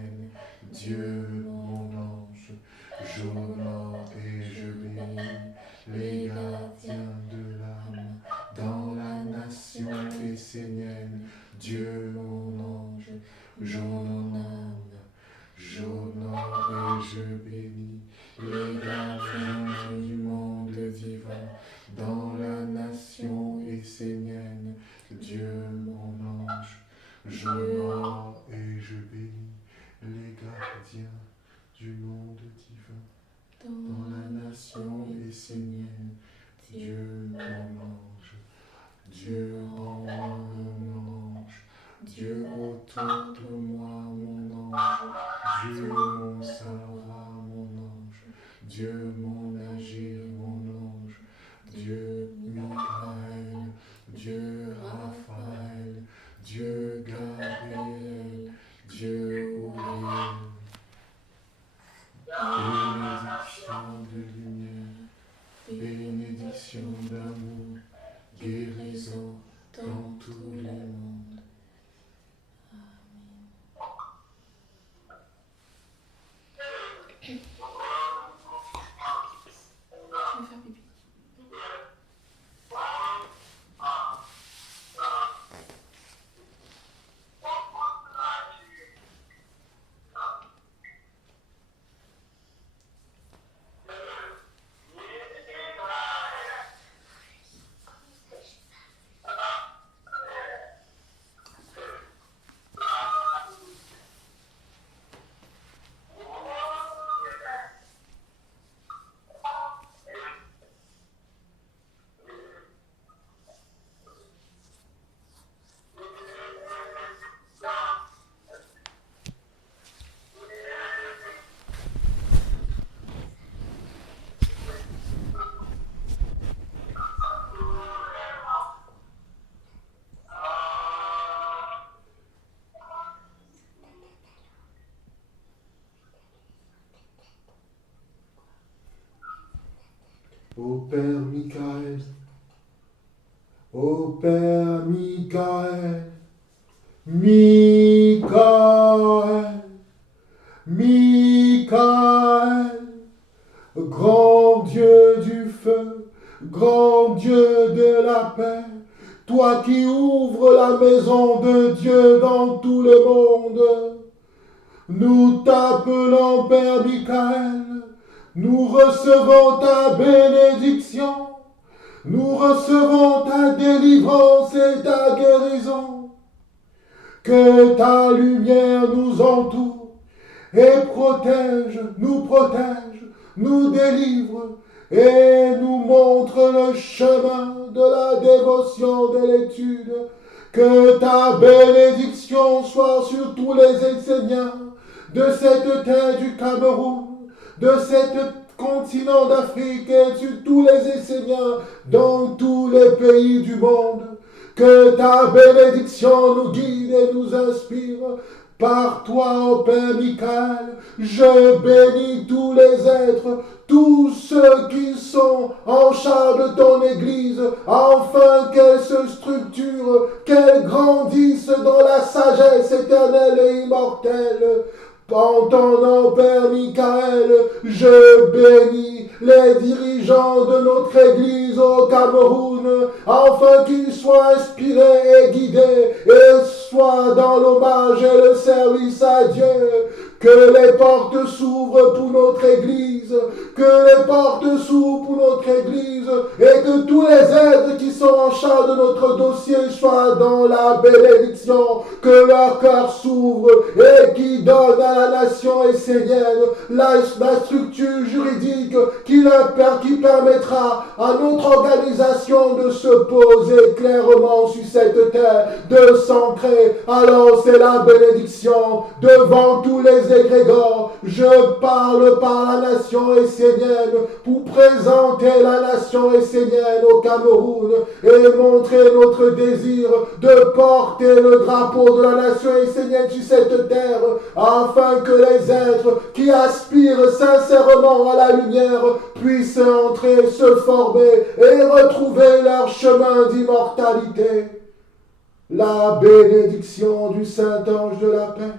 Dieu, mon ange. J'honore et je bénis les gardiens de l'âme dans la nation et Seigneur, Dieu, mon ange. J'honore et je bénis les gardiens du monde vivant dans la nation et Seigneur, Dieu, mon ange. J'honore et je bénis les gardiens du monde divin dans la nation et Seigneur, Dieu, mon ange. Dieu en moi, mon ange. Dieu autour de moi, mon ange. Dieu mon savoir, mon ange. Dieu mon agir, mon ange. Dieu Michael, Dieu Raphaël, Dieu Gabriel, Dieu Uriel. Bénédiction de lumière, bénédiction d'amour, guérison dans tous les mondes. Ô Père Michael, ô Père Michael, Michael, Michael, grand Dieu du feu, grand Dieu de la paix, toi qui ouvres la maison de Dieu dans tout le monde, nous t'appelons Père Michael. Nous recevons ta bénédiction, nous recevons ta délivrance et ta guérison. Que ta lumière nous entoure et protège, nous délivre et nous montre le chemin de la dévotion, de l'étude. Que ta bénédiction soit sur tous les enseignants de cette terre du Cameroun, de cet continent d'Afrique et sur tous les enseignants dans tous les pays du monde. Que ta bénédiction nous guide et nous inspire. Par toi, ô Père Michael, je bénis tous les êtres, tous ceux qui sont en charge de ton Église, afin qu'elle se structure, qu'elle grandisse dans la sagesse éternelle et immortelle. En ton nom, Père Michael, je bénis les dirigeants de notre Église l'Église au Cameroun, afin qu'il soit inspiré et guidé, et soit dans l'hommage et le service à Dieu. Que les portes s'ouvrent pour notre Église, que les portes s'ouvrent pour notre Église, et que tous les êtres qui sont en charge de notre dossier soient dans la bénédiction, que leur cœur s'ouvre et qui donne à la nation essénienne la structure juridique qui permettra à notre organisation de se poser clairement sur cette terre, de s'ancrer. Alors c'est la bénédiction devant tous les égrégores. Je parle par la nation essénienne pour présenter la nation essénienne au Cameroun et montrer notre désir de porter le drapeau de la nation essénienne sur cette terre, afin que les êtres qui aspirent sincèrement à la lumière puissent entrer, se former et retrouver leur chemin d'immortalité. La bénédiction du Saint-Ange de la paix,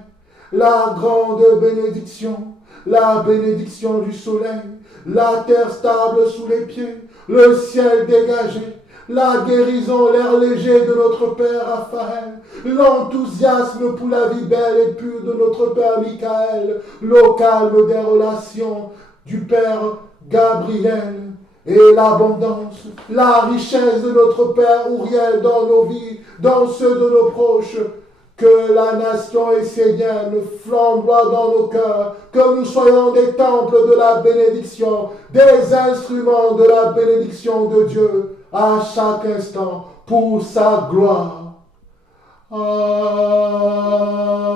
la grande bénédiction, la bénédiction du soleil, la terre stable sous les pieds, le ciel dégagé, la guérison, l'air léger de notre Père Raphaël, l'enthousiasme pour la vie belle et pure de notre Père Michael, le calme des relations du Père Gabriel, et l'abondance, la richesse de notre Père Uriel dans nos vies, dans ceux de nos proches. Que la nation essénienne flamboie dans nos cœurs, que nous soyons des temples de la bénédiction, des instruments de la bénédiction de Dieu à chaque instant pour sa gloire. Amen.